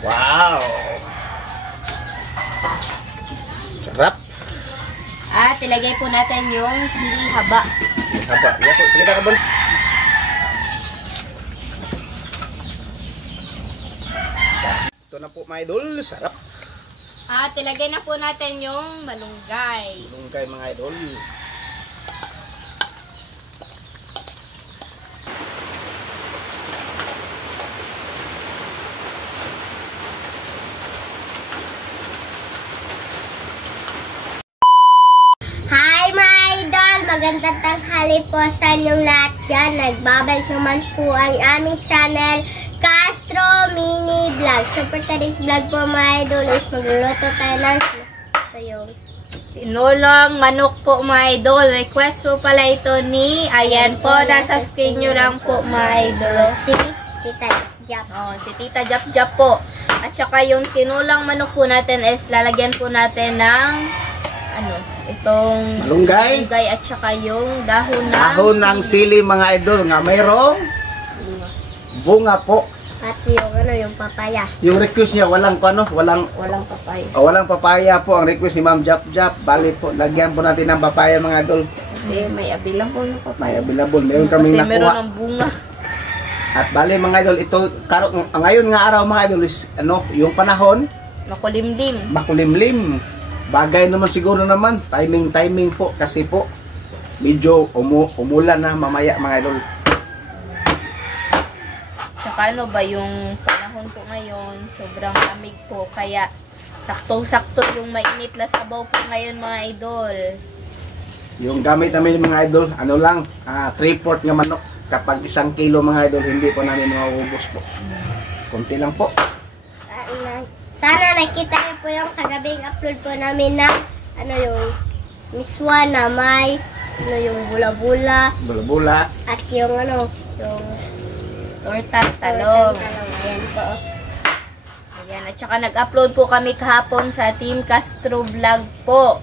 Wow! Sarap! At ilagay po natin yung sili haba. Haba. Yan po, kita ka ba? Ito na po mga idol, sarap. At ilagay na po natin yung malunggay. Malunggay mga idol. Hi mga idol! Magandang tanghali po sa inyong lahat dyan. Nagbabalik naman po ang aming channel, Castro Mini Vlog. So for today's vlog po mga idol is magluluto tayo ng tinolang manok po mga idol. Request po pala ito ni, ayan po, nasa screen nyo lang po mga idol. Si Tita Jap. Oh, si Tita Jap Jap po. At saka yung tinolang manok po natin is lalagyan po natin ng itong Malunggay at saka yung dahon ng sili mga idol nga mayroong bunga po. At yung papaya. Yung request niya walang walang papaya. Walang papaya po ang request ni Ma'am Jap Jap. Bali po, lagyan po natin ng papaya mga idol. Kasi may available na papaya. May available, meron kaming kasi nakuha. Meron ng bunga. At bali mga idol, ito ngayon nga araw mga idol is yung panahon Makulimlim. makulimlim. Bagay naman siguro naman, timing po kasi po medyo umulan na mamaya mga idol. Tsaka ba yung panahon po ngayon, sobrang lamig po, kaya saktong-sakto yung mainit na sabaw po ngayon mga idol. Yung gamit namin mga idol, lang, 3/4 nga manok. Kapag 1 kilo mga idol, hindi po namin mauubos po. Kunti lang po. Sana nakita niyo po yung kagabing upload po namin na yung miswa na may yung bula-bula at yung yung tortang talong. Ayan po. Ayan, at saka nag-upload po kami kahapon sa Team Castro Vlog po.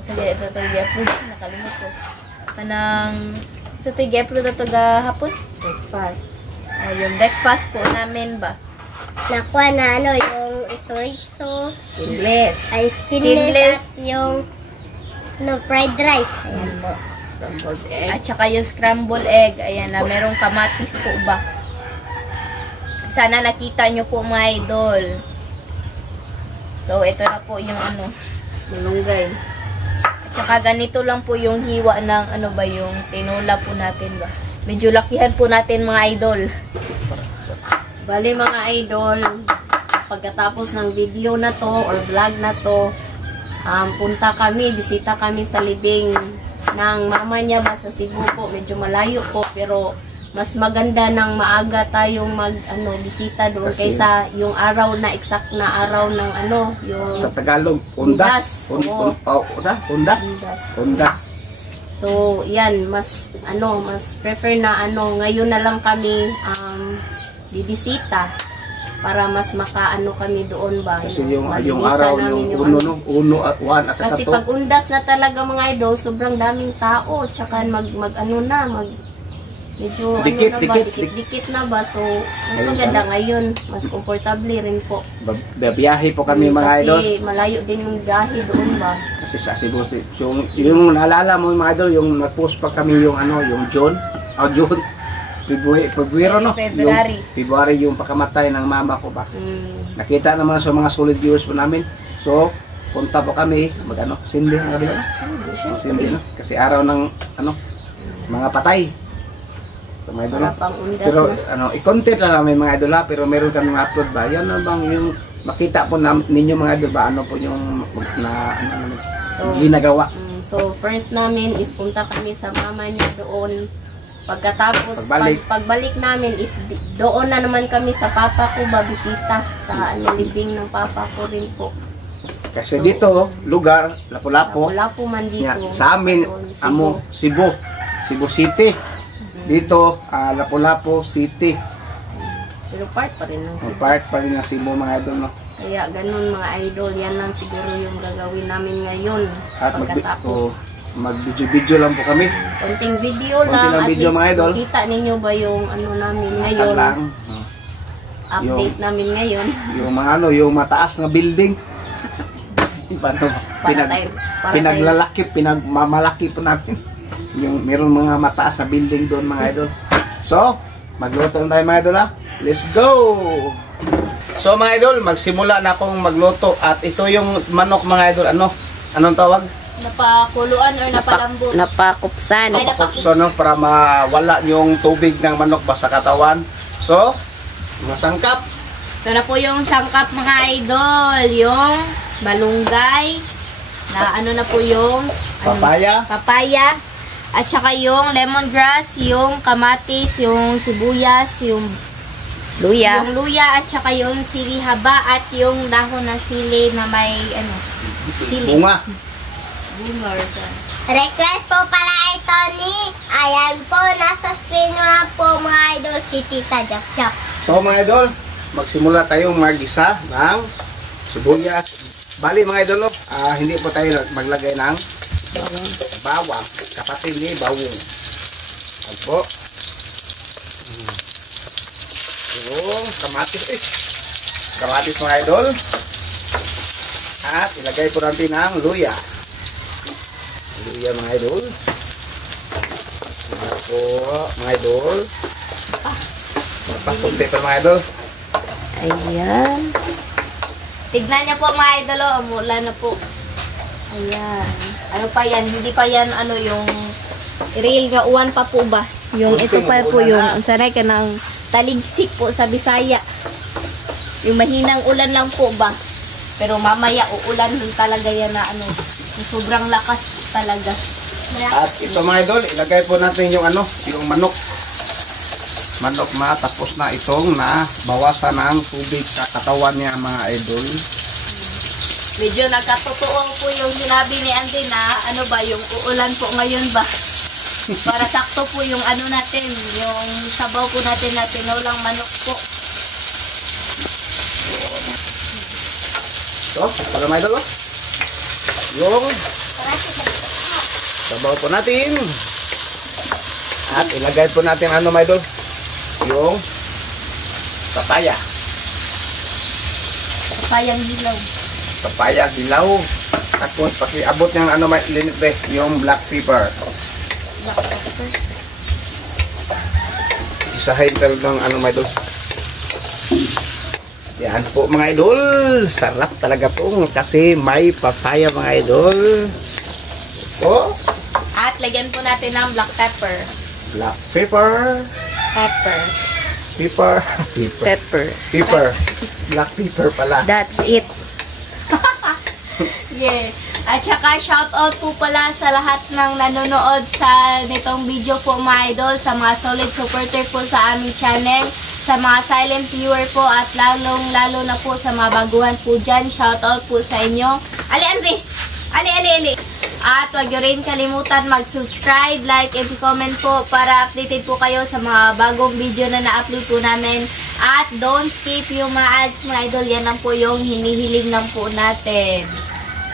Sige, ito i-upload. Nakalimut ko. Sa i-upload ito kahapon? Breakfast. Yung breakfast po namin ba? Nakuha na yung chorizo, Skinless. ay skinless, at yung fried rice. Ayan po. Scrambled egg. At saka yung scrambled egg. Ayan na, merong kamatis po ba? Sana nakita nyo po mga idol. So, ito na po yung malunggay. At saka ganito lang po yung hiwa ng yung tinola po natin ba? Medyo lakihan po natin mga idol. Bali mga idol, pagkatapos ng video na to or vlog na to, bisita kami sa libing ng mama niya ba sa Cebu po. Medyo malayo po pero mas maganda ng maaga tayong bisita doon kasi kaysa yung araw na exact na araw ng yung sa Tagalog, undas. Undas. So, yan, mas prefer na ngayon na lang kami bibisita para mas makaano kami doon ba. Kasi yung araw yung uno at 1 at kasi pag undas na talaga mga idol, sobrang daming tao, tsaka medyo dikit na ba, so mas maganda ngayon, mas komportable rin po. Biyahe po kami mga idol. Kasi malayo din yung biyahe doon ba. Kasi sa Cebu, yung naalala mo mga idol, yung nag-post pa kami yung June. February yung pagkamatay ng mama ko ba. Nakita naman sa mga solid viewers po namin. So, punta po kami, sindi ang kabila. Sindi, no? Kasi araw ng mga patay. So, mga idol, pero i-content lang namin mga idol pero meron kami upload ba. Yan na bang yung makita po ninyo mga idol ba po yung ginagawa. So, first namin is punta kami sa mama niya doon. Pagkatapos, pagbalik namin is doon na naman kami sa papa ko bisita sa libing ng papa ko rin po. Kasi dito, lugar, Lapu-Lapu. Lapu-Lapu man dito. Sa amin, Cebu City. Dito, Lapu-Lapu City. Pero part pa rin ng Cebu. Part pa rin ng Cebu mga idol. Kaya ganun mga idol, yan lang siguro yung gagawin namin ngayon. At pagkatapos, mag-video lang po kami. Konting video lang. Konting video mga idol. Makita ninyo ba yung namin ngayon. update namin ngayon. Yung mga ano, yung mataas na building. Paano, pinaglalaki, pinagmamalaki po namin. Yung meron mga mataas na building doon mga idol. So, magluto na tayo mga idol ha. Let's go! So mga idol, magsimula na akong magluto. At ito yung manok mga idol. Ano? Anong tawag? Napakuluan or napalambot? Napakupsan. Napakupsan, no? Para mawala yung tubig ng manok ba sa katawan. So, mga sangkap. Ito na po yung sangkap mga idol. Yung malunggay. Na ano na po yung Papaya. Papaya. At saka yung lemongrass, yung kamatis, yung sibuyas, yung Luya. Yung luya at saka yung sili haba at yung dahon na sili na may ano, sili. Bunga. Bunga. Request po pala ito ni, ayan po, nasa screen na po mga idol, si Tita Jap Jap. So mga idol, magsimula tayong magisa ng sibuyas. Bali mga idol, hindi po tayo maglagay ng bawang. Kapatid ni bawang. Ayan po. Yung kamatis kamatis mga idol, at ilagay po natin ang luya mga idol. Ayan po mga idol, papunti pa mga idol. Ayan. Tignan niyo po mga idol, umulan na po. Ayan. Ano pa yan? Hindi pa yan ano yung real nga uwan pa po ba? Yung ito pa po yung sanay ka ng taligsik po sa Bisaya. Yung mahinang ulan lang po ba? Pero mamaya uulan nun talaga yan na ano, yung sobrang lakas talaga. At ito mga idol, ilagay po natin yung ano, yung manok na tapos na itong na bawasan ng tubig sa katawan niya mga idol. Medyo nagkatotoo po yung sinabi ni Andy na ano ba, yung uulan po ngayon ba? Para sakto po yung ano natin, yung sabaw po natin na tinulang manok po. So, para mga idol, yung sabaw po natin. At ilagay po natin ano mga idol, yung papaya. Papayang hilaw. Papaya dilaw. Tapos pakiabot ng ano may linit yung black pepper. Isahin talagang ano mga idol. Yan po mga idol. Sarap talaga po kasi may papaya mga idol. Po. At lagyan po natin ng black pepper. Black pepper. Pepper. Pepper. Pepper. Pepper. Black pepper pala. That's it. Yeah. At saka shoutout po pala sa lahat ng nanonood sa nitong video po mga idol, sa mga solid supporter po sa aming channel, sa mga silent viewer po at lalong-lalo na po sa mga baguhan po dyan. Shoutout po sa inyo. Ali Andre! Ali! At huwag nyo rin kalimutan mag-subscribe, like, and comment po para updated po kayo sa mga bagong video na na-upload po namin. At don't skip yung mga ads mga idol. Yan lang po yung hinihiling lang po natin.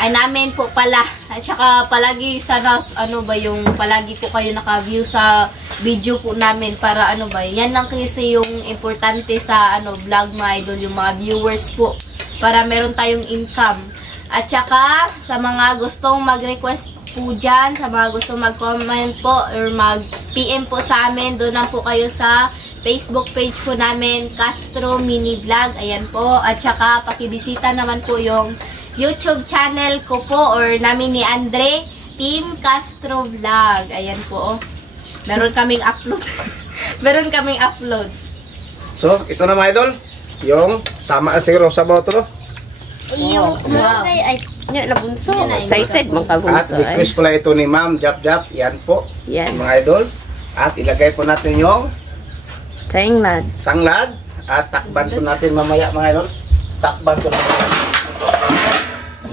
Ay namin po pala. At saka palagi sana ano ba yung palagi po kayo naka-view sa video po namin para ano ba. Yan lang kasi yung importante sa ano vlog mga idol, yung mga viewers po para meron tayong income. At saka sa mga gustong mag-request po dyan, sa mga gustong mag-comment po or mag-PM po sa amin, doon lang po kayo sa Facebook page po namin, Castro Mini Vlog. Ayan po. At saka pakibisita naman po yung YouTube channel ko po or namin ni Andre, Team Castro Vlog. Ayan po. Meron kaming upload. Meron kaming upload. So, ito na mga idol. Yung tama siguro sabaw to. Yung Wow. ay, Yan na bunso. Yan na, Excited mga At bunso. request pala ito ni Ma'am Jap Jap. Yan po. Yan. Mga idol. At ilagay po natin yung Tanglad. tanglad. At takban po natin mamaya mga idol. Takban po natin.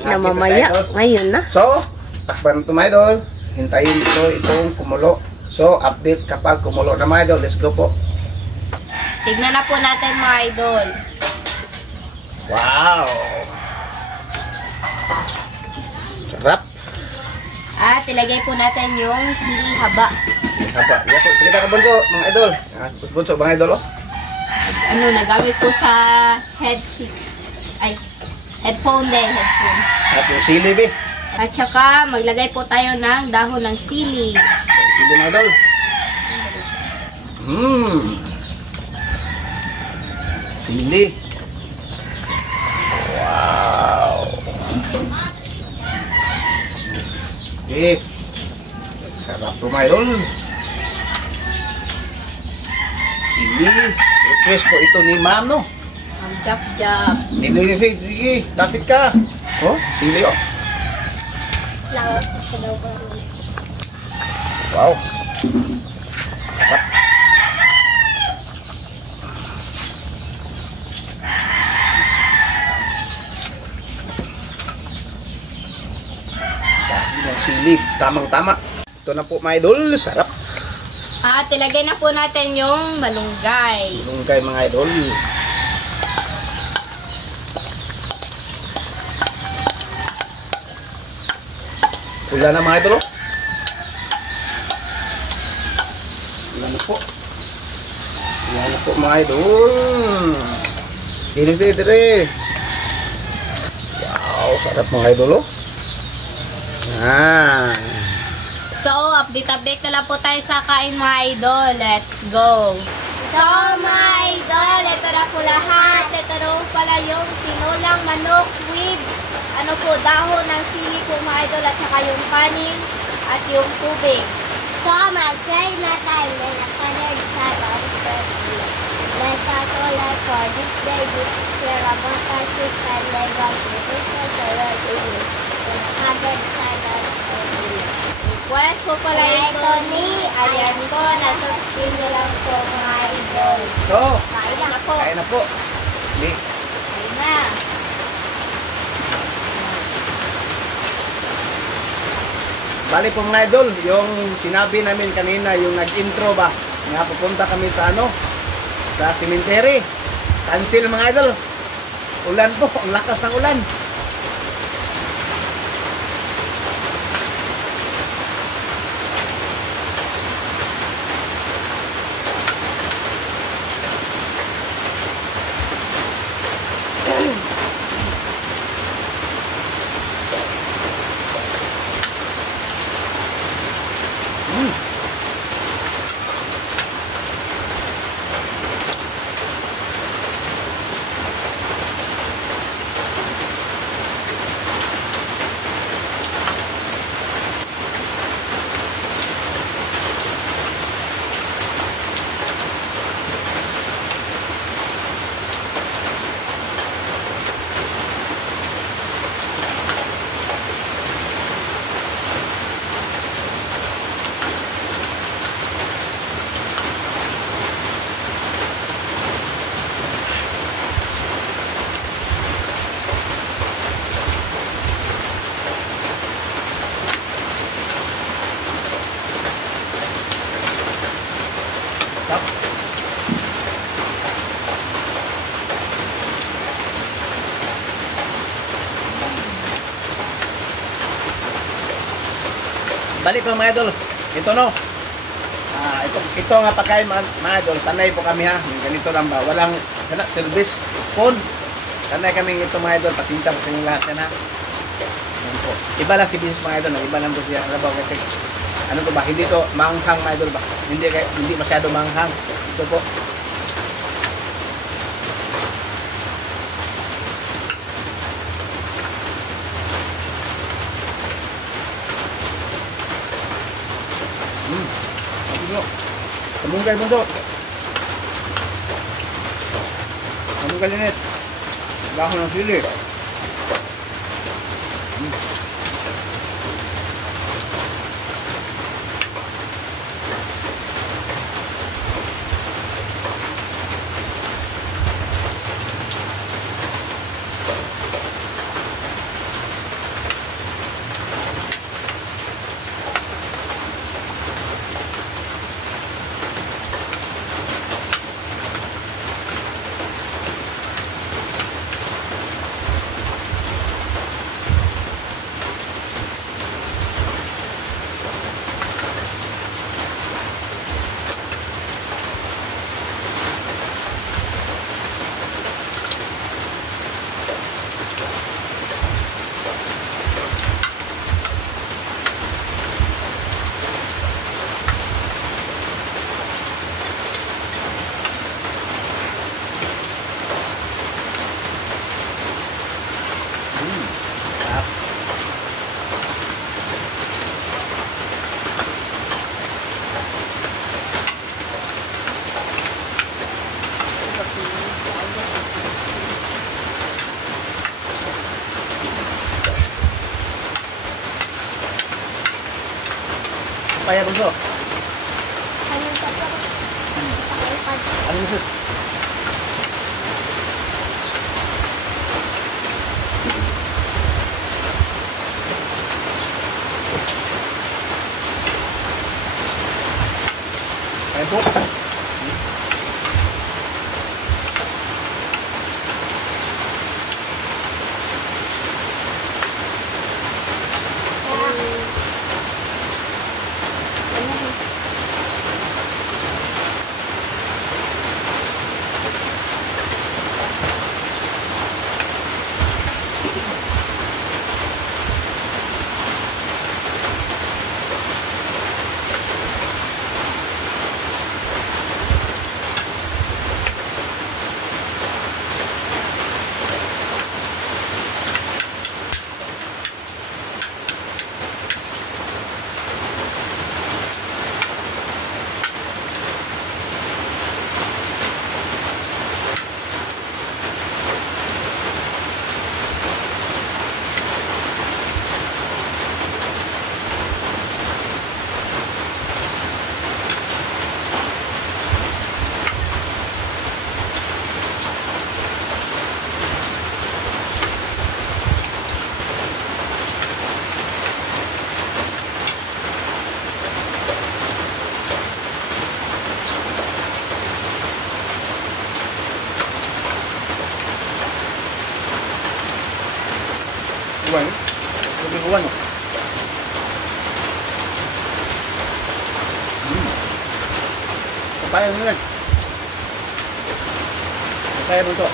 Na mamaya. Ngayon na. So, takban ito mga idol. Hintayin ito itong kumulo. So, update kapag kumulo na mga idol. Let's go po. Tignan na po natin mga idol. Wow! Sarap. At ilagay po natin yung sili haba. Haba. Kita ka bunso mga idol. Bunso mga idol oh. nagamit ko sa headphone din, headphone. At yung sili, be. At saka, maglagay po tayo ng dahon ng sili. Sili, mga idol. Sili. Wow. Okay. Sarap to, mga idol. Sili. Request po ito ni ma'am, no? Ang jap-jap. Hindi, sige, lapit ka. Oh, sili, oh. Flower ko sa daw ko. Wow. Yung sili, tamang-tama. Ito na po, mga idol. Sarap. At ilagay na po natin yung malunggay. Malunggay, mga idol. Wala na, mga idol, oh. Wala na po. Wala na po, mga idol. Dire. Wow, sarap, mga idol, oh. So, update na lang po tayo sa kain, mga idol. Let's go! So, mga idol, ito na po lahat. Ito na po pala yung tinulang manok with dahon ng sili po, mga idol, at saka yung kanin at yung tubig. So, mag-try na tayo na nakalag sa lobster. Let's all for this day. This is your Rabata Chief and Legon. This is the word in Agad sa lobster. Request po pala ito ni ayan ko. Nasa-screen nyo lang po, mga idol. So, Kain na po. kain na po. Hindi. Kain na. Bali po, mga idol, yung sinabi namin kanina, yung nag-intro ba, nga pupunta kami sa sa cemetery. Cancel, mga idol. Ulan po, ang lakas ng ulan. Balik po, mga idol. Ito no. Ito nga pagkain, mga idol. Tanay po kami, ha. Ganito lang ba. Walang service phone. Tanay kami ito, mga idol. Patinta po sa inyo lahat yan, ha. Yan po. Iba lang si business, mga idol. Iba lang po siya. Kasi ano to ba? Hindi to manghang, mga idol ba? Hindi masyado manghang. Ito po. Kamunggay mo doon. Kamunggay linit. Dahon ng sili. Papaya bunso. Ano pa po? Ano sus? Ayan po. Uwan. Lebih uwan. Papaya ni lang. Papaya bunso.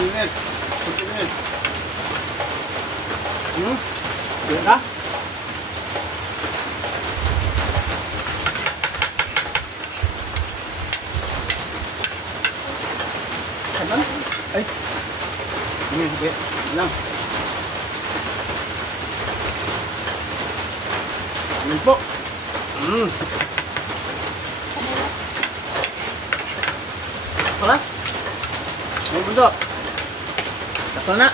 Minit. 10 minit. Iya kah? Kanan? Ini, ya. Lang. Ini po. Wala? Ini bentuk. Ito na.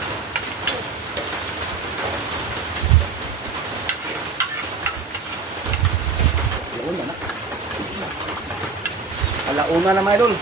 Alauna na. Alauna na mga idol.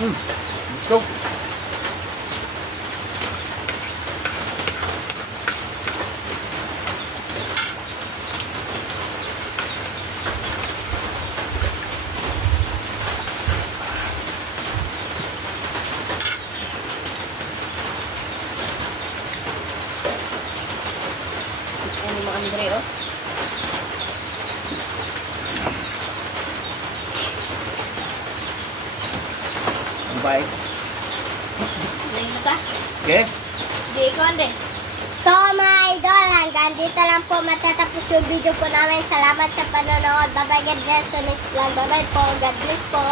Let's go. Ano mo, Andre, oh? Bye. Lain na ka? Okay? Di, ikaw, Andre. So mga idol, hanggang dito lang po matatapos yung video po namin. Salamat sa panonood. Bye-bye, God bless. So next vlog, bye-bye po. God bless po.